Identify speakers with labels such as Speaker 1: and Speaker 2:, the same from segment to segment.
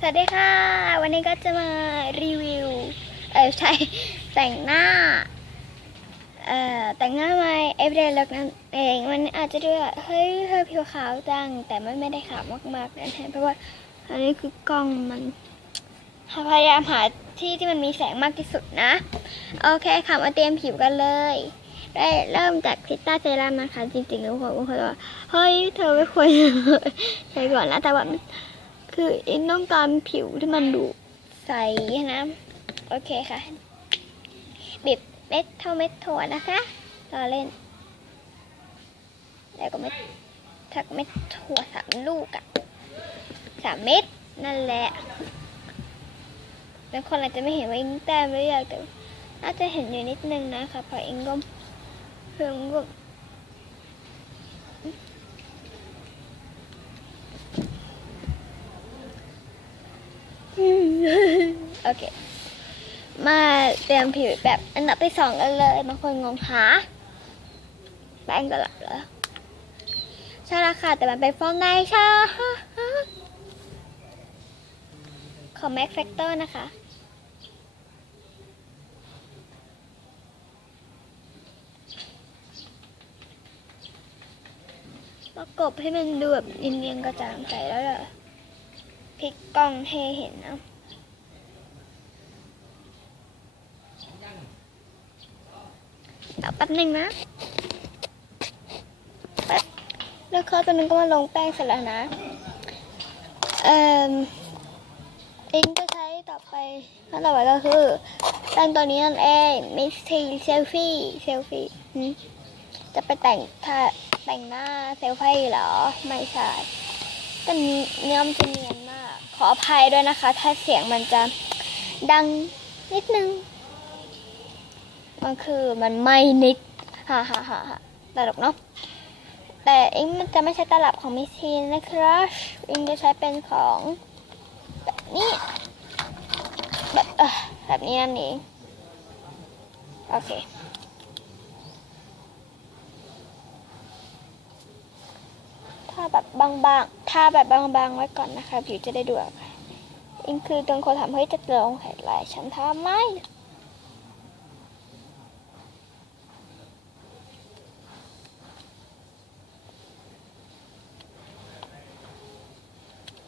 Speaker 1: สวัสดีค่ะ วันนี้ก็จะมารีวิว เออใช่ แต่งหน้า เอ่อ แต่งหน้ามาเอฟเดย์แล้วนั่นเองมันอาจจะดูแบบเฮ้ยเธอผิวขาวจัง แต่มันไม่ได้ขาวมากๆนะฮะเพราะว่าอันนี้คือกล้องมันพยายามหาที่ที่มันมีแสงมากที่สุดนะ โอเคค่ะ มาเตรียมผิวกันเลย ได้เริ่มจากพิตต้าเซรั่มนะคะ จริงๆแล้วคนบางคนว่าเฮ้ย เธอไม่ควรใช้ก่อนนะแต่ว่า คืออินต้องการผิวที่มันดูใสนะ โอเคค่ะบีบเม็ดเท่าเม็ดถั่วนะคะรอเล่น แล้วก็เม็ดทักเม็ดถั่วสามลูกอะสามเม็ดนั่นแหละแล้วคนอาจจะไม่เห็นว่าอิงแต้มหรือยังแต่น่าจะเห็นอยู่นิดนึงนะคะเพราะอิงก็เพิ่งก็ โอเค มาเตรียมผิวแบบอันดับที่สองกันเลยบางคนงงหาแป้งตลับเหรอใช่ละค่ะ แต่มันเป็นฟองไดช่าของ Mac Factor นะคะประกบให้มันดูแบบเนียนๆกระจ่างใสแล้วเหรอพลิกกล้องให้เห็นนะ เดี๋ยวแป๊ บหนึ่งนะแล้วก็ตอนนึงก็มาลงแป้งเสร็จแล้วนะ เอ่ออิงจะใช้ต่อไปขั้นต่อไปก็คือแป้งตัวนี้นั่นเองมิสทีเซลฟี่เซลฟี่จะไปแต่งถ้าแต่งหน้าเซลฟี่เหรอ ไม่ใช่ก็เนื้อมันจะเนียนมาก ขออภัยด้วยนะคะ ถ้าเสียงมันจะดังนิดนึง มันคือมันไม่นิดฮ่าฮ่าฮ่าฮ่าตลกเนาะแต่อิงมันจะไม่ใช่ตลับของมิสทีนนะครับอิงจะใช้เป็นของแบบนี้แบบเออแบบนี้นั่นเองโอเคถ้าแบบบางๆถ้าแบบบางๆไว้ก่อนนะคะผิวจะได้ดูอะอิงคือตรงคนถามเฮ้ยจะลงเห็ดลายฉันทำไม่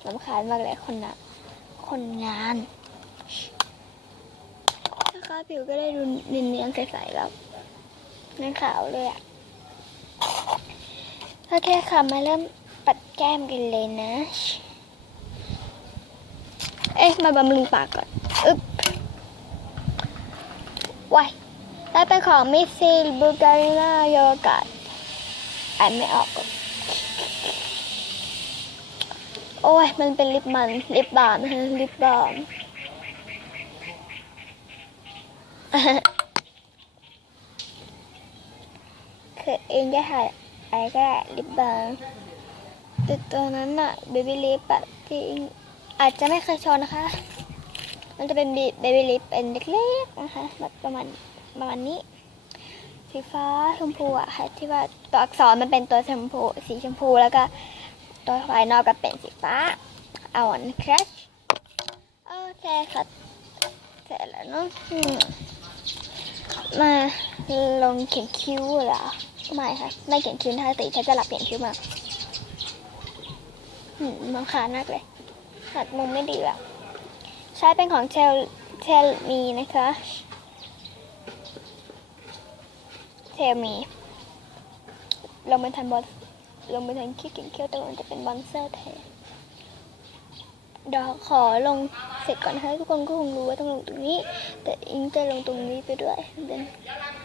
Speaker 1: ลำคาญมากเลยคนนะคนงานนะคะผิวก็ได้ดูเนียนๆใสๆแล้วนั่นขาวเลยอะโอเคค่ะ มาเริ่มปัดแก้มกันเลยนะ เอ๊ะ มาบำรุงปากก่อน อึ๊บว้ายได้เป็นของมิสซิลบูการิน่าโยกาอ่านไม่ออกก่อน โอ้ย มันเป็นลิปมัน ลิปบาล์มฮะลิปบาล์มคือเองจะหาอะไรก็ได้ลิปบาล์มแต่ตัวนั้นอะเบบี้ลิปอะที่อิงอาจจะไม่เคยชว์นะคะ มันจะเป็นเบบี้ลิปเป็นเล็กๆนะคะแบบประมาณประมาณนี้สีฟ้าชมพูอะค่ะที่ว่าตัวอักษรมันเป็นตัวชมพูสีชมพูแล้วก็ ตัวภายนอกก็เป็นสีฟ้า เอ่อนครัชโอเคค่ะเสร็จแล้วเนาะอืมาลงเขียนคิ้วเหรอ ไม่ค่ะ ไม่เขียนคิ้วนะคะติฉันจะหลับเขียนคิ้วมาอืมมังคาญมากเลยหัดมุมไม่ดีอะใช้เป็นของเชลเชลมีนะคะเชลมีลงไปทันบอ ลงไปทางขี้เกียจเคี้ยวแต่มันจะเป็นบอนเซอร์แทนเดี๋ยวขอลงเสร็จก่อนนะคะทุกคนก็คงรู้ว่าต้องลงตรงนี้ แต่อิงจะลงตรงนี้ไปด้วยเป็น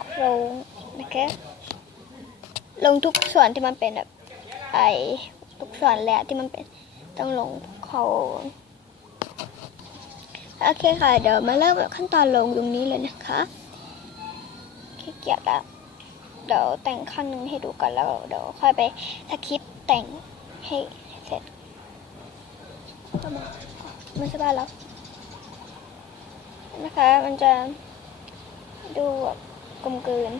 Speaker 1: โครงนะคะลงทุกส่วนที่มันเป็นแบบไอทุกส่วนแหละที่มันเป็นต้องลงโครงโอเคค่ะ เดี๋ยวมาเริ่มขั้นตอนลงตรงนี้เลยนะคะขี้เกียจแล้ว เดี๋ยวแต่งข้างหนึงให้ดูก่อนแล้วเดี๋ยวค่อยไปสคริปต์แต่งให้เสร็จก็มาไม่ใช่บ้านแล้วนะคะ มันจะดูแบบกลมกลืน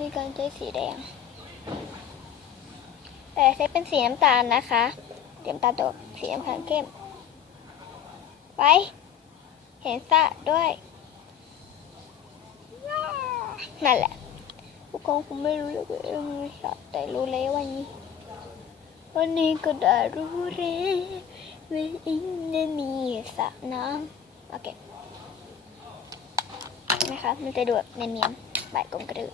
Speaker 1: มีการใช้สีแดง แต่ใช้เป็นสีน้ำตาลนะคะสีน้ำตาลตัวสีน้ำตาลเข้ม ไป เห็นสะด้วย นั่นแหละทุกคนคงไม่รู้เลยว่าเอ็งมีสระแต่รู้แล้ววันนี้ วันนี้ก็ได้รู้แล้วว่าเอ็งจะมีสระน้ำโอเคนะคะมันจะดูแบบเนียนๆบ่ายกลมกระดือ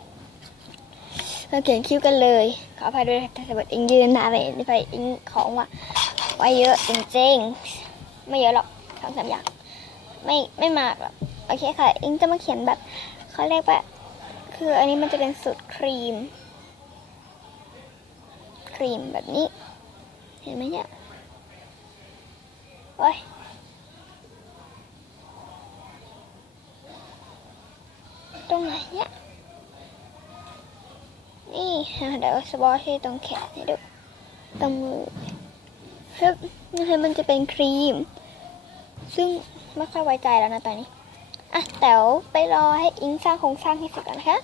Speaker 1: เราเขียนคิ้วกันเลย ขออภัยด้วยถ้าสมมติเอ็งยืนนานไปไปเอ็งของว่าไว้เยอะจริงๆ ไม่เยอะหรอกสองสามอย่าง ไม่ไม่มากหรอกโอเคค่ะเอ็งจะมาเขียนแบบเขาเรียกว่า คืออันนี้มันจะเป็นสูตรครีม ครีมแบบนี้ เห็นไหมเนี่ยโอ้ยตรงไหนเนี่ยนี่เดี๋ยวสปอร์ที่ตรงแขนให้ดูตรงมือซึ่งนี่คือมันจะเป็นครีม ซึ่งไม่ค่อยไว้ใจแล้วนะตอนนี้ อะแต๋วไปรอให้อิงสร้างโครงสร้างให้เสร็จก่อนนะคะ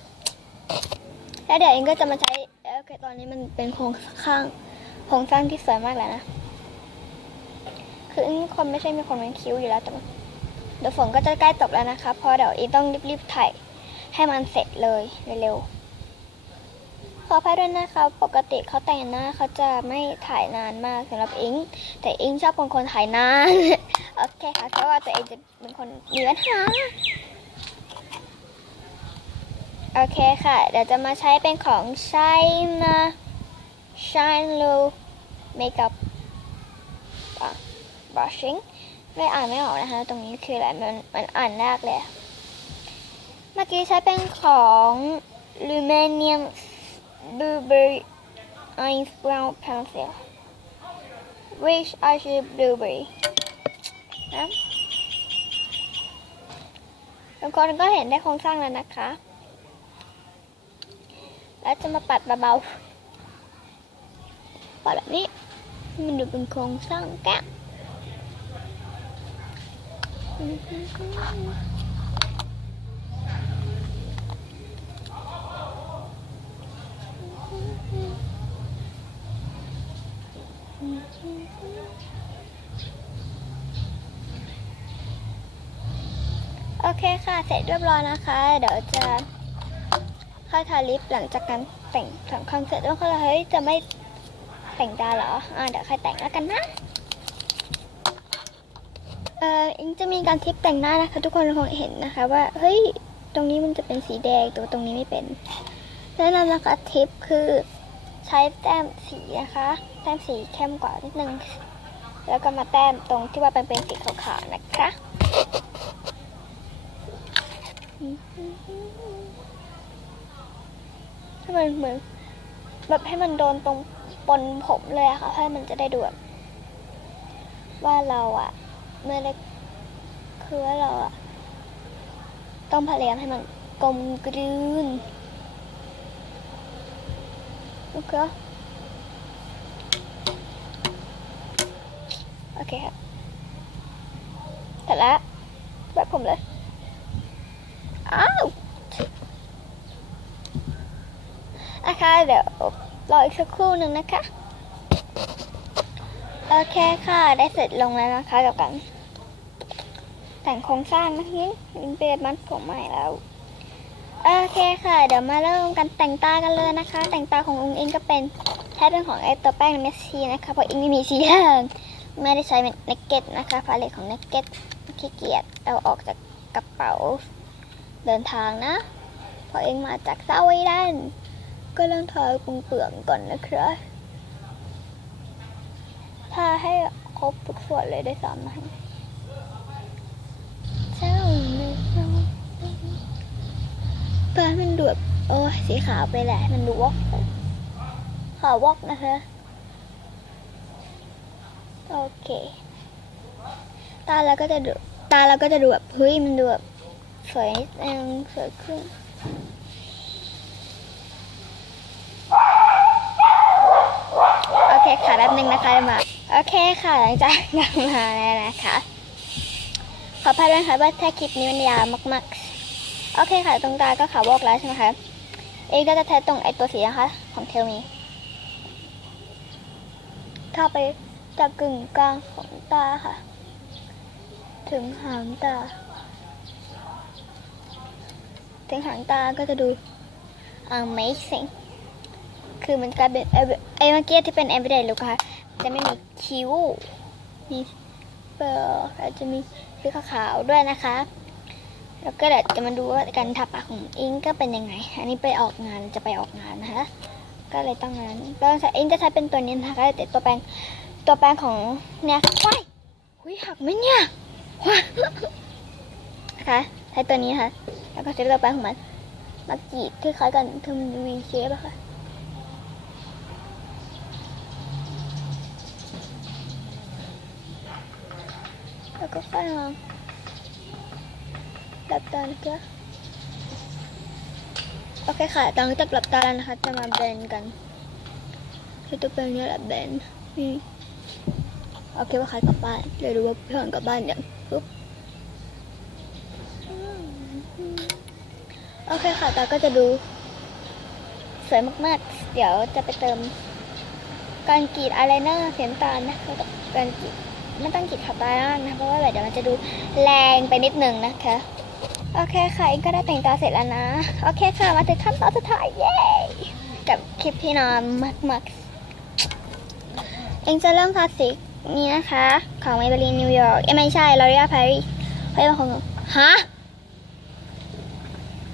Speaker 1: แล้วเดี๋ยวอิงก็จะมาใช้โอเคตอนนี้มันเป็นโครงสร้างโครงสร้างที่สวยมากแล้วนะ คืออิงคนไม่ใช่มีคนเป็นคิ้วอยู่แล้วแต่ว่าเดี๋ยวฝนก็จะใกล้จบแล้วนะคะเพราะเดี๋ยวอิงต้องรีบๆถ่ายให้มันเสร็จเลยเร็วๆขออภัยด้วยนะคะ ปกติเขาแต่งหน้าเขาจะไม่ถ่ายนานมากสำหรับอิง แต่อิงชอบเป็นคนถ่ายนาน โอเคค่ะเพราะว่าตัวเองจะเป็นคนมีปัญหาโอเคค่ะ เดี๋ยวจะมาใช้เป็นของ China Shine Low Makeup brushing ไม่อ่านไม่ออกนะคะ ตรงนี้คืออะไร มันมันอ่านยากเลย เมื่อกี้ใช้เป็นของ Luminium Blueberry Ice Brown Pencil Wish I should Blueberry นะทุกคนก็เห็นได้โครงสร้างแล้วนะคะ แล้วจะมาปัดเบาๆปัดแบบนี้ มันดูเป็นโครงสร้างแก้มโอ เคค่ะ เสร็จเรียบร้อยนะคะ เดี๋ยวจะค่อยทาลิปหลังจากการแต่งสำคัญเสร็จแล้วก็เลยเฮ้ยจะไม่แต่งตาเหรอ อ่าเดี๋ยวค่อยแต่งแล้วกันนะ เอ่ออิงจะมีการทิปแต่งหน้านะคะ ทุกคนคงเห็นนะคะ ว่าเฮ้ยตรงนี้มันจะเป็นสีแดงตัวตรงนี้ไม่เป็นแนะนำนะคะทิปคือใช้แต้มสีนะคะ แต้มสีเข้มกว่านิดนึงแล้วก็มาแต้มตรงที่ว่าเป็นเป็นสีขาวๆนะคะ ให้มันเหมือนแบบให้มันโดนตรงปนผมเลยอะค่ะให้มันจะได้ดูแบบว่าเราอะไม่ได้คือว่าเราอะต้องพยายามให้มันกลมกลืนโอเคโอเคครับเสร็จแล้วแบบผมเลย อ้าวนะคะเดี๋ยวรออีกสักครู่หนึ่งนะคะ โอเคค่ะ ได้เสร็จลงแล้วนะคะกับการแต่งโครงสร้างนะคะลิงเปียมันผมใหม่แล้ว โอเคค่ะ เดี๋ยวมาเริ่มกันแต่งตากันเลยนะคะ แต่งตาขององค์อิงก็เป็นใช้เป็นของไอตัวแป้งเมสซีนะคะ เพราะอิงไม่มีสีแดงไม่ได้ใช้เป็นเนกเก็ตนะคะพาเลตของเนกเก็ตขี้เกียจเอาออกจากกระเป๋า เดินทางนะเพราะเองมาจากซาวีแลนก็เริ่มทาตรงเปลือกก่อนนะครับทาให้ครบทุกส่วนเลยได้สามนะเจ้าไม่ต้องตามันดูแบบโอ้สีขาวไปแหละ มันดูวอกขาววอกนะคะ โอเค ตาเราก็จะดู ตาเราก็จะดูแบบเฮ้ยมันดูแบบ สวยนิดนึงสวยขึ้นโอเคค่ะแป๊บนึงนะคะมาโอเคค่ะหลังจากกลับมาแล้วนะคะขอพายด้วยค่ะว่าถ้าคลิปนี้มันยาวมากๆ โอเคค่ะตรงตาก็ขาวอกแล้วใช่ไหมคะเองก็จะแทะตรงไอตัวสีนะคะ ของเทลมีเข้าไปจากกึ่งกลางของตาค่ะ ถึงหางตา ถึงหางตาก็จะดู amazing คือมันกลายเป็นไอ้เมื่อกี้ที่เป็น everyday look ค่ะ จะไม่มีคิ้ว มีเปอร์อาจจะมีสีขาวๆด้วยนะคะ แล้วก็เดี๋ยวจะมาดูว่าการทาปากของอิงก็เป็นยังไง อันนี้ไปออกงานจะไปออกงานนะคะ ก็เลยต้องงานก็อิงจะใช้เป็นตัวนี้นะคะแต่ตัวแปรงตัวแปรงของเนี่ยว้ายหุยหักไหมเนี่ยว้ายนะคะ ใช้ตัวนี้นะคะ แล้วก็ใช้ตัวแปรงของมัน มากรีดที่คล้ายกันทำวีเชฟอะค่ะแล้วก็ค่อยมาหลับตานะคะโอเคค่ะตอนนี้จะหลับตาแล้วนะคะ จะมาแบนกันคือตัวเป็นนี้แหละแบนนี่โอเคว่าใครกลับบ้านเลยรู้ว่าเพื่อนกลับบ้านอย่ยางปุ๊บโอ เคค่ะ ตาก็จะดู สวยมากๆ เดี๋ยวจะไปเติม การกรีดอายไลเนอร์เสีน้ำตาลนะแล้วก็การกรีดไม่ต้องกรีดขับตาล่างนะ เพราะว่าเดี๋ยวมันจะดูแรงไปนิดนึงนะคะ โอเคค่ะอิงก็ได้แต่งตาเสร็จแล้วนะ โอเคค่ะ มาถึงขั้นตอนสุดท้ายเย้กับคลิปที่นอนมากๆเองจะเริ่มทาสีนี้นะคะ ของ Maybelline New York เอ้ยไม่ใช่ L'Oreal Paris เฮ้ยบางคนฮะ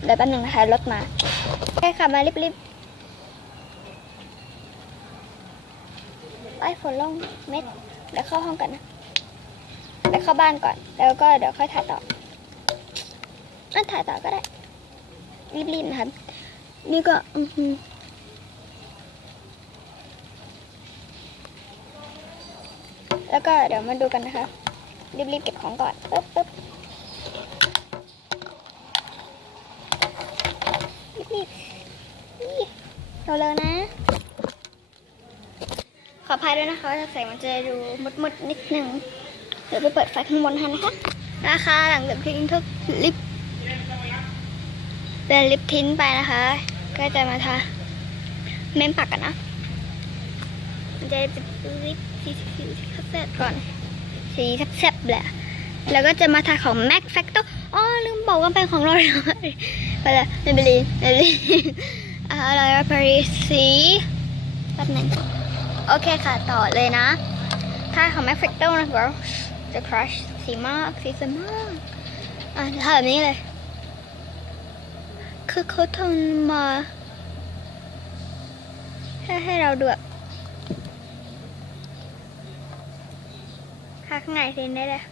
Speaker 1: เดี๋ยวแป๊บนึงนะคะรถมาโอเคค่ะมารีบๆไอ้ฝนลงเม็ดเดี๋ยวเข้าห้องกันนะเดี๋ยวเข้าบ้านก่อน แล้วก็เดี๋ยวค่อยถ่ายต่ออะถ่ายต่อก็ได้ รีบๆนะครับนี่ก็อือแล้วก็เดี๋ยวมาดูกันนะคะ รีบๆเก็บของก่อนปึ๊บปึ๊บ รีบๆนี่เร็วๆนะ ขออภัยด้วยนะคะว่าแสงมันจะดูมืดๆนิดนึงเดี๋ยวไปเปิดไฟข้างบนให้นะคะราคาหลังจากที่ทุกลิปเป็นลิปทิ้นไปนะคะ ก็จะมาทาเมมปากกันนะ มันจะเป็นลิปสีสีแซ่บก่อน สีแซ่บแหละ แล้วก็จะมาทาของ MAC Factor อ๋อลืมบอกว่าเป็นของเราเลยไปเลยเมเบลีนเมเบลีนอะไรวะปารีสีแป๊บหนึงโอเคค่ะ ต่อเลยนะถ้าของ Mac Factor นะ girl จะ crush สีมาก สีสวยมาก อะทำแบบนี้เลย คือเขาทำมาให้ให้เราดูแบบข้างในสิได้เลย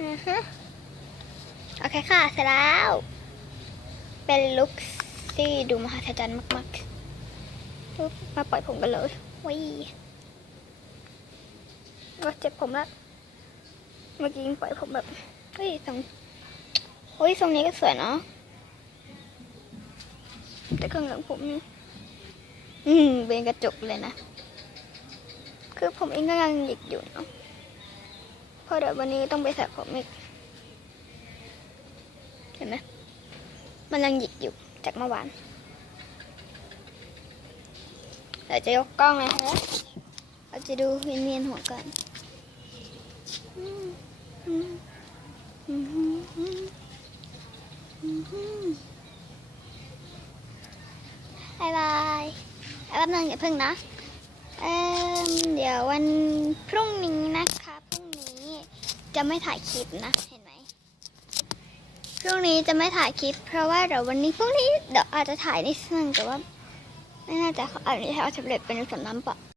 Speaker 1: อือฮึโอเคค่ะ เสร็จแล้ว เป็นลุคที่ดูมหัศจรรย์มากๆปุ๊บมาปล่อยผมกันเลยวิว่าเจ็บผมแล้วเมื่อกี้ปล่อยผมแบบ เฮ้ยทรงเฮ้ยทรงนี้ก็สวยเนาะแต่ข้างหลังผม อืมเป็นกระจกเลยนะ คือผมเองก็ยังหยิกอยู่เนาะ เพราะเดี๋ยววันนี้ต้องไปสระผมอีกเห็นไหมมันยังหยิกอยู่จากเมื่อวานเดี๋ยวจะยกกล้องนะคะเราจะดูเนียนๆหัวก่อนบายบายแป๊บนึงอย่าเพิ่งนะเอ่มเดี๋ยววันพรุ่งนี้นะคะ จะไม่ถ่ายคลิปนะเห็นไหมพรุ่งนี้จะไม่ถ่ายคลิป เพราะว่าเดี๋ยววันนี้พรุ่งนี้เดี๋ยวอาจจะถ่ายนิดนึงแต่ว่าไม่น่าจะเขาอาจจะเอาสำเร็จเป็นสำน้ำปะ